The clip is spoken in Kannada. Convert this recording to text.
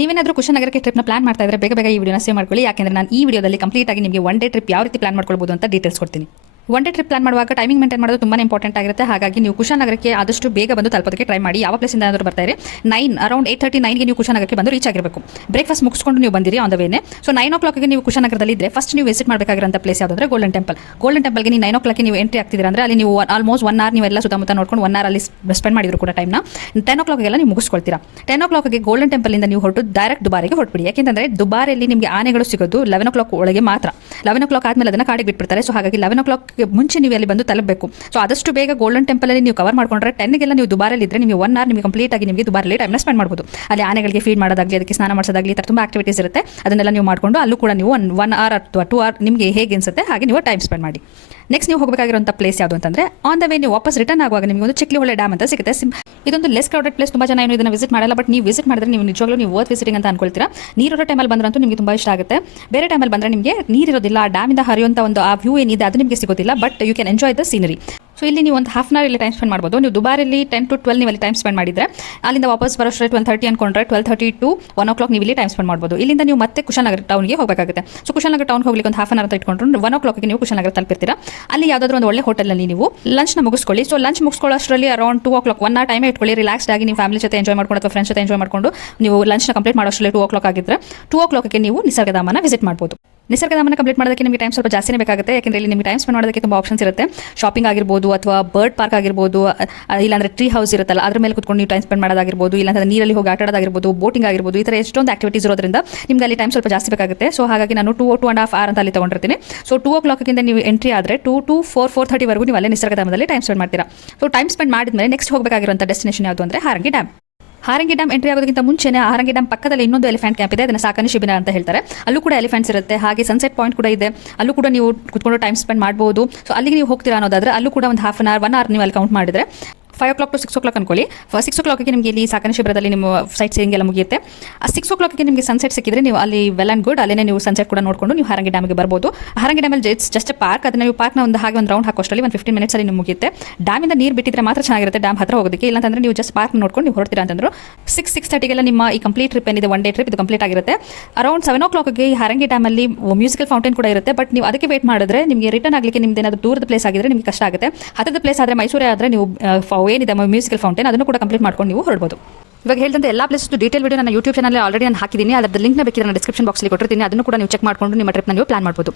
ನೀವೇನಾದರೂ ಕುಶನಗರಕ್ಕೆ ಟ್ರಿಪ್ನ ಪ್ಲಾನ್ ಮಾಡ್ತಾ ಇದ್ರೆ ಬೇಗ ಈ ವಿಡಿಯೋನ ಸೇವ್ ಮಾಡ್ಕೊಳ್ಳಿ. ಯಾಕೆಂದ್ರೆ ನಾನು ಈ ವಿಡಿಯೋದಲ್ಲಿ ಕಂಪ್ಲೀಟ್ ಆಗಿ ನಿಮಗೆ ಒನ್ ಡೇ ಟ್ರಿಪ್ ಯಾವ ರೀತಿ ಪ್ಲಾನ್ ಮಾಡ್ಕೊಳ್ಬೋದು ಅಂತ ಡೀಟೇಲ್ಸ್ ಕೊಡ್ತೀನಿ. ಒನ್ ಡೇ ಟ್ರಿಪ್ ಪ್ಲಾನ್ ಮಾಡುವಾಗ ಟೈಮಿಂಗ್ ಮೇಂಟೈನ್ ಮಾಡೋದು ತುಂಬಾ ಇಂಪಾರ್ಟೆಂಟ್ ಆಗಿರುತ್ತೆ. ಹಾಗಾಗಿ ನೀವು ಕುಶನಗರಕ್ಕೆ ಆದಷ್ಟು ಬೇಗ ಬಂದು ತಲುಪೋದಕ್ಕೆ ಟ್ರೈ ಮಾಡಿ. ಯಾವ ಪ್ಲೇಸಿಂದ ಏನಾದರೂ ಬರ್ತಾರೆ ಅರೌಂಡ್ 8:39ಗೆ ನೀವು ಕುಶನಗರಕ್ಕೆ ಬಂದು ರೀಚ್ ಆಗಿರಬೇಕು. ಬ್ರೇಕ್ಫಾಸ್ಟ್ ಮುಗಿಸ್ಕೊಂಡು ನೀವು ಬಂದಿರಿ ಆನ್ ದ ವೇನೆ. ಸೊ 9 o'clockಗೆ ನೀವು ಕುಶನಗರದಲ್ಲಿ ಇದ್ದರೆ ಫಸ್ಟ್ ನೀವು ವಿಸಿಟ್ ಮಾಡಬೇಕಾಗಿರೋಂಥ ಪ್ಲೇಸ್ ಯಾವುದಂದ್ರೆ ಗೋಲ್ಡನ್ ಟೆಂಪಲ್. ಗೋಲ್ಡನ್ ಟೆಂಪಲ್ಗೆ ನೀವು 9 o'clockಗೆ ನೀವು ಎಂಟ್ರಿ ಆಗ್ತಿದ್ದೀರಾ ಅಂದರೆ ಅಲ್ಲಿ ನೀವು ಆಲ್ಮೋಸ್ಟ್ 1 hour ನೀವೆಲ್ಲ ಸುತ್ತಮುತ್ತ ನೋಡ್ಕೊಂಡು 1 hour ಅಲ್ಲಿ ಸ್ಪೆಂಡ್ ಮಾಡಿದ್ರು ಕೂಡ ಟೈಮ್ನ 10 o'clockಗೆಲ್ಲ ನೀವು ಮುಗಿಸ್ಕೊಳ್ತೀರಾ. 10 o'clockಗೆ ಗೋಲ್ಡನ್ ಟೆಂಪಲಿಂದ ನೀವು ಹೊರಟು ಡೈರೆಕ್ಟ್ ದುಬಾರಿಗೆ ಹೊರಟ್ಬಿಡಿ. ಯಾಕೆಂದರೆ ದುಬಾರಿಯಲ್ಲಿ ನಿಮಗೆ ಆನೆಗಳು ಸಿಗೋದು 11 o'clock ಒಳಗೆ ಮಾತ್ರ. 11 o'clock ಆದಮೇಲೆ ಅದನ್ನು ಕಾಡಿಗೆ ಬಿಟ್ಬಿಡ್ತಾರೆ. ಸೊ ಹಾಗಾಗಿ 11 o'clockಗೆ ಮುಂಚೆ ನೀವು ಅಲ್ಲಿ ಬಂದು ತಲುಪಬೇಕು. ಸೊ ಆದಷ್ಟು ಬೇಗ ಗೋಲ್ಡನ್ ಟೆಂಪಲಲ್ಲಿ ನೀವು ಕವರ್ ಮಾಡ್ಕೊಂಡ್ರೆ 10ಗೆಲ್ಲ ನೀವು ದುಬಾರಲ್ಲಿ ಇದ್ದರೆ ನಿಮಗೆ 1 hour ನಿಮಗೆ ಕಂಪ್ಲೀಟ್ ಆಗಿ ನಿಮಗೆ ದುಬಾರಲ್ಲಿ ಟೈಮ್ನ ಸ್ಪೆಂಡ್ ಮಾಡ್ಬೋದು. ಅಲ್ಲಿ ಆನೆಗಳಿಗೆ ಫೀಡ್ ಮಾಡೋದಾಗಲಿ, ಅದಕ್ಕೆ ಸ್ನಾನ ಮಾಡಿಸೋದಾಗಲಿ, ಈ ಥರ ತುಂಬ ಆಕ್ಟಿವಿಟೀಸ್ ಇರುತ್ತೆ. ಅದನ್ನೆಲ್ಲ ನೀವು ಮಾಡಿಕೊಂಡು ಅಲ್ಲೂ ಕೂಡ ನೀವು 1 hour ಅಥವಾ 2 hour ನಿಮಗೆ ಹೇಗೆ ಅನ್ಸುತ್ತೆ ಹಾಗೆ ನೀವು ಟೈಮ್ ಸ್ಪೆಂಡ್ ಮಾಡಿ. ನೆಕ್ಸ್ಟ್ ನೀವು ಹೋಗಬೇಕಾಗಿರುವಂಥ ಪ್ಲೇಸ್ ಯಾವುದು ಅಂತಂದರೆ ಆನ್ ದ ವೇ ನೀವು ವಾಪಸ್ ರಿಟರ್ನ್ ಆಗುವಾಗ ನಿಮಗೆ ಒಂದು ಚಿಕ್ಲಿಹೊಳೆ ಡ್ಯಾಮ್ ಅಂತ ಸಿಗುತ್ತೆ. ಇದೊಂದು ಲೆಸ್ ಕ್ರೌಡೆಡ್ ಪ್ಲೇಸ್. ತುಂಬ ಜನ ಏನು ಇದನ್ನು ವಿಸಿಟ್ ಮಾಡಲ್ಲ, ಬಟ್ ನೀವು ವಿಸಿಟ್ ಮಾಡಿದ್ರೆ ನೀವು ನಿಜವಾಗ್ಲೂ ನೀವು ವರ್ತ್ ವಿಸಿಟಿಂಗ್ ಅಂತ ಅನ್ಕೊಳ್ತೀರಾ. ನೀರಿರೋ ಟೈಮಲ್ಲಿ ಬಂದ್ರಂತೂ ನಿಮಗೆ ತುಂಬ ಇಷ್ಟ ಆಗುತ್ತೆ. ಬೇರೆ ಟೈಮಲ್ಲಿ ಬಂದರೆ ನಿಮಗೆ ನೀರಿರೋದಿಲ್ಲ, ಆ ಡ್ಯಾಮಿಂದ ಹರಿಯುವಂಥ ಒಂದು ಆ ವ್ಯೂ ಏನಿದೆ ಅದು ನಿಮಗೆ ಸಿಗೋದಿಲ್ಲ, but you can enjoy the scenery. So ಇಲ್ಲಿ ನೀವು ಒಂದು ಹಾಫ್ ಅನ್ ಅವರ್ ಇಲ್ಲಿ ಟೈಮ್ ಸ್ಪೆಂಡ್ ಮಾಡ್ಬೋದು. ನೀವು ದುಬಾರಿಯಲ್ಲಿ 10 to 12 ನೀವು ಅಲ್ಲಿ ಟೈಮ್ ಸ್ಪೆಂಡ್ ಮಾಡಿದರೆ ಅಲ್ಲಿಂದ ವಾಪಸ್ ಬರೋಷ್ಟೇ 12:30 ಅನ್ಕೊಂಡ್ರೆ 12:30 to 1 o'clock ನೀವು ಇಲ್ಲಿ ಟೈಮ್ ಸ್ಪೆಂಡ್ ಮಾಡ್ಬೋದು. ಇಲ್ಲಿಂದ ನೀವು ಮತ್ತೆ ಕುಶನಗರ ಟೌನ್ಗೆ ಹೋಗಬೇಕಾಗುತ್ತೆ. ಸೊ ಕುಶನಗರ ಟೌನ್ ಹೋಗ್ಲಿಕ್ಕೆ ಒಂದು ಹಾಫ್ ಅನ್ ಅವರ್ ಅಂತ ಇಟ್ಕೊಂಡ್ರು 1 o'clockಗೆ ನೀವು ಕುಶನಗರ ತಲುಪಿರ್ತೀರಾ. ಅಲ್ಲಿ ಯಾವುದಾದ್ರೂ ಒಂದು ಒಳ್ಳೆ ಹೋಟೆಲಲ್ಲಿ ನೀವು ಲಂಚ್ನ ಮುಗಿಸ್ಕೊಳ್ಳಿ. ಸೊ ಲಂಚ್ ಮುಗಿಸ್ಕೊಳ್ಳೋಷ್ಟರಲ್ಲಿ ಅರೌಂಡ್ 2 o'clock 1 hour ಟೈಮ್ ಇಟ್ಕೊಳ್ಳಿ. ರಿಲ್ಯಾಕ್ಸ್ಡ್ ಆಗಿ ನೀವು ಫ್ಯಾಮಿಲಿ ಜೊತೆ ಎಂಜಾಯ್ ಮಾಡ್ಕೊಂಡು ಅಥವಾ ಫ್ರೆಂಡ್ಸ್ ಜೊತೆ ಎಂಜಾಯ್ ಮಾಡ್ಕೊಂಡು ನೀವು ಲಂಚ್ನ ಕಂಪ್ಲೀಟ್ ಮಾಡೋಷ್ಟರಲ್ಲಿ 2 o'clock ಆಗಿದ್ರೆ 2 o'clockಗೆ ನೀವು ನಿಸರ್ಗಧಾಮನ ವಿಸಿಟ್ ಮಾಡ್ಬೋದು. ನಿಸರ್ಗಧಾಮನ ಕಂಪ್ಲೀಟ್ ಮಾಡೋದಕ್ಕೆ ನಿಮಗೆ ಟೈಮ್ ಸ್ವಲ್ಪ ಜಾಸ್ತಿನೇ ಬೇಕಾಗುತ್ತೆ. ಯಾಕೆಂದರೆ ಇಲ್ಲಿ ನಿಮಗೆ ಟೈಮ್ ಸ್ಪೆಂಡ್ ಮಾಡೋದಕ್ಕೆ ತುಂಬ ಆಪ್ಷನ್ಸ್ ಇರುತ್ತೆ. ಶಾಪಿಂಗ್ ಆಗಿರ್ಬೋದು ಅಥವಾ ಬರ್ಡ್ ಪಾರ್ಕ್ ಆಗಿರ್ಬೋದು, ಇಲ್ಲಾಂದರೆ ಟ್ರೀ ಹೌಸ್ ಇರುತ್ತಲ್ಲ ಅದ್ರ ಮೇಲೆ ಕುತ್ಕೊಂಡು ನೀವು ಟೈಮ್ ಸ್ಪೆಂಡ್ ಮಾಡೋದಾಗಿರ್ಬೋದು, ಇಲ್ಲಾಂದರೆ ನೀರಲ್ಲಿ ಹೋಗಿ ಆಟಾಡೋದಾಗಿರ್ಬೋದು, ಬೋಟಿಂಗ್ ಆಗಿರ್ಬೋದು, ಈ ಥರ ಎಷ್ಟೊಂದು ಆಕ್ಟಿವಿಟೀಸ್ ಇರೋದ್ರಿಂದ ನಿಮಗೆ ಅಲ್ಲಿ ಟೈಮ್ ಸ್ವಲ್ಪ ಜಾಸ್ತಿ ಬೇಕಾಗುತ್ತೆ. ಸೊ ಹಾಗಾಗಿ ನಾನು 2.5 hour ಅಂತ ಅಲ್ಲಿ ತೊಗೊಂಡಿರ್ತೀನಿ. ಸೊ 2 o'clockಗಿಂತ ನೀವು ಎಂಟ್ರಿ ಆದರೆ 2 to 4:30ವರೆಗೂ ನೀವು ಅಲ್ಲೇ ನಿಸರ್ಗಧಾಮದಲ್ಲಿ ಟೈಮ್ ಸ್ಪೆಂಡ್ ಮಾಡ್ತೀರಾ. ಸೊ ಟೈಮ್ ಸ್ಪೆಂಡ್ ಮಾಡಿದ್ಮೇಲೆ ನೆಕ್ಸ್ಟ್ ಹೋಗಬೇಕಾಗಿರುವಂಥ ಡೆಸ್ಟಿನೇಷನ್ ಯಾವುದು ಅಂದರೆ Harangi dam. Harangi dam entry ಆಗೋದಕ್ಕಿಂತ ಮುಂಚೆನೇ ಹಾರಂಗಿ ಡ್ಯಾಮ್ ಪಕ್ಕದಲ್ಲಿ ಇನ್ನೊಂದು ಎಲಿಫೆಂಟ್ ಕ್ಯಾಂಪ್ ಇದೆ, ಅದನ್ನು ಸಾಕಣೆ ಶಿಬಿರ ಅಂತ ಹೇಳ್ತಾರೆ. ಅಲ್ಲೂ ಕೂಡ ಎಲಿಫೆಂಟ್ಸ್ ಇರುತ್ತೆ. ಹಾಗೆ ಸನ್ಸೆಟ್ ಪಾಯಿಂಟ್ ಕೂಡ ಇದೆ, ಅಲ್ಲೂ ಕೂಡ ನೀವು ಕುತ್ಕೊಂಡು ಟೈಮ್ ಸ್ಪೆಂಡ್ ಮಾಡ್ಬೋದು. ಸೊ ಅಲ್ಲಿಗೆ ನೀವು ಹೋಗ್ತೀರಾ ಅನ್ನೋದಾದ್ರೆ ಅಲ್ಲೂ ಕೂಡ ಒಂದು ಹಾಫ್ ಅನ್ ಅವರ್ 1 hour ನೀವು ಅಲ್ಲಿ ಕೌಂಟ್ ಮಾಡಿದ್ರೆ 5 o'clock to 6 o'clock ಅನ್ಕೊಳ್ಳಿ. 6 o'clockಗೆ ನಿಮಗೆ ಇಲ್ಲಿ ಸಾಕಣೆ ಶಿಬಿರದಲ್ಲಿ ನಿಮ್ಮ ಸೈಟ್ ಸೀಯಿಂಗ್ ಎಲ್ಲ ಮುಗಿಯುತ್ತೆ. ಆ 6 o'clockಗೆ ನಿಮಗೆ ಸನ್ಸೆಟ್ ಸಿಕ್ಕಿದ್ರೆ ನೀವು ಅಲ್ಲಿ ವೆಲ್ ಆ್ಯಂಡ್ ಗುಡ್, ಅಲ್ಲೇ ನೀವು ಸನ್ಸೆಟ್ ಕೂಡ ನೋಡಿಕೊಂಡು ನೀವು ಹಾರಂಗಿ ಡ್ಯಾಮ್ಗೆ ಬರ್ಬೋದು. ಹಾರಂಗಿ ಡ್ಯಾಮಲ್ಲಿ ಇಟ್ಸ್ ಜಸ್ಟ್ ಪಾರ್ಕ್, ಅದನ್ನ ನೀವು ಪಾರ್ಕ್ನ ಒಂದು ಹಾಗೆ ಒಂದು ರೌಂಡ್ ಹಾಕೋಷ್ಟರಲ್ಲಿ 15 minutes ಅಲ್ಲಿ ನೀವು ಮುಗಿಯುತ್ತೆ. ಡ್ಯಾಮಿಂದ ನೀರು ಬಿಟ್ಟಿದ್ರೆ ಮಾತ್ರ ಚೆನ್ನಾಗಿರುತ್ತೆ ಡ್ಯಾಮ್ ಹತ್ರ ಹೋಗೋದಕ್ಕೆ. ಇಲ್ಲಾಂತಂದ್ರೆ ನೀವು ಜಸ್ಟ್ ಪಾರ್ಕ್ ನೋಡ್ಕೊಂಡು ನೀವು ಹೊರಡ್ತೀರಾ ಅಂತಂದ್ರು 6:30ಗೆಲ್ಲ ನಿಮ್ಮ ಈ ಕಂಪ್ಲೀಟ್ ಟ್ರಿಪ್ ಏನಿದೆ ಒನ್ ಡೇ ಟ್ರಿಪ್ ಇದು ಕಂಪ್ಲೀಟ್ ಆಗಿರುತ್ತೆ. ಅರೌಂಡ್ 7 o'clockಗೆ ಈ ಹಾರಂಗಿ ಡ್ಯಾಮಲ್ಲಿ ಮ್ಯೂಸಿಕಲ್ ಫೌಂಟೇನ್ ಕೂಡ ಇರುತ್ತೆ. ಬಟ್ ನೀವು ಅದಕ್ಕೆ ವೇಟ್ ಮಾಡಿದ್ರೆ ನಿಮಗೆ ರಿಟರ್ನ್ ಆಗಲಿಕ್ಕೆ ನಿಮ್ದು ಏನಾದರೂ ದೂರದ ಪ್ಲೇಸ್ ಆಗಿದ್ರೆ ನಿಮಗೆ ಕಷ್ಟ ಆಗುತ್ತೆ. ಹತ್ತಿರದ ಪ್ಲೇಸ್ ಆದರೆ ಮೈಸೂರೇ ಆದರೆ ನೀವು ಏನಿದೆ ಮ್ಯೂಸಿಕಲ್ ಫೌಂಟೇನ್ ಅದನ್ನು ಕೂಡ ಕಂಪ್ಲೀಟ್ ಮಾಡ್ಕೊಂಡು ನೀವು ಹೊರಡ್ಬೋದು. ಇವಾಗ ಹೇಳಿದಂತೆ ಎಲ್ಲ ಪ್ಲೇಸ್ ಡೀಟೇಲ್ ವಿಡಿಯೋ ನನ್ನ ಯೂಟ್ಯೂಬ್ ಚಾನಲ್ ಆಲ್ರೆಡಿ ನಾನು ಹಾಕಿದ್ದೀನಿ. ಅದರ ಲಿಂಕ್ನ ಬೇಕಿದ್ರೆ ನಾನು ಡಿಸ್ಕ್ರಿಪ್ಷನ್ ಬಾಕ್ಸಲ್ಲಿ ಕೊಟ್ಟಿರ್ತೀನಿ. ಅದನ್ನು ಕೂಡ ನೀವು ಚೆಕ್ ಮಾಡಿಕೊಂಡು ನಿಮ್ಮ ಟ್ರಿಪ್ನ ನೀವು ಪ್ಲಾನ್ ಮಾಡ್ಬೋದು.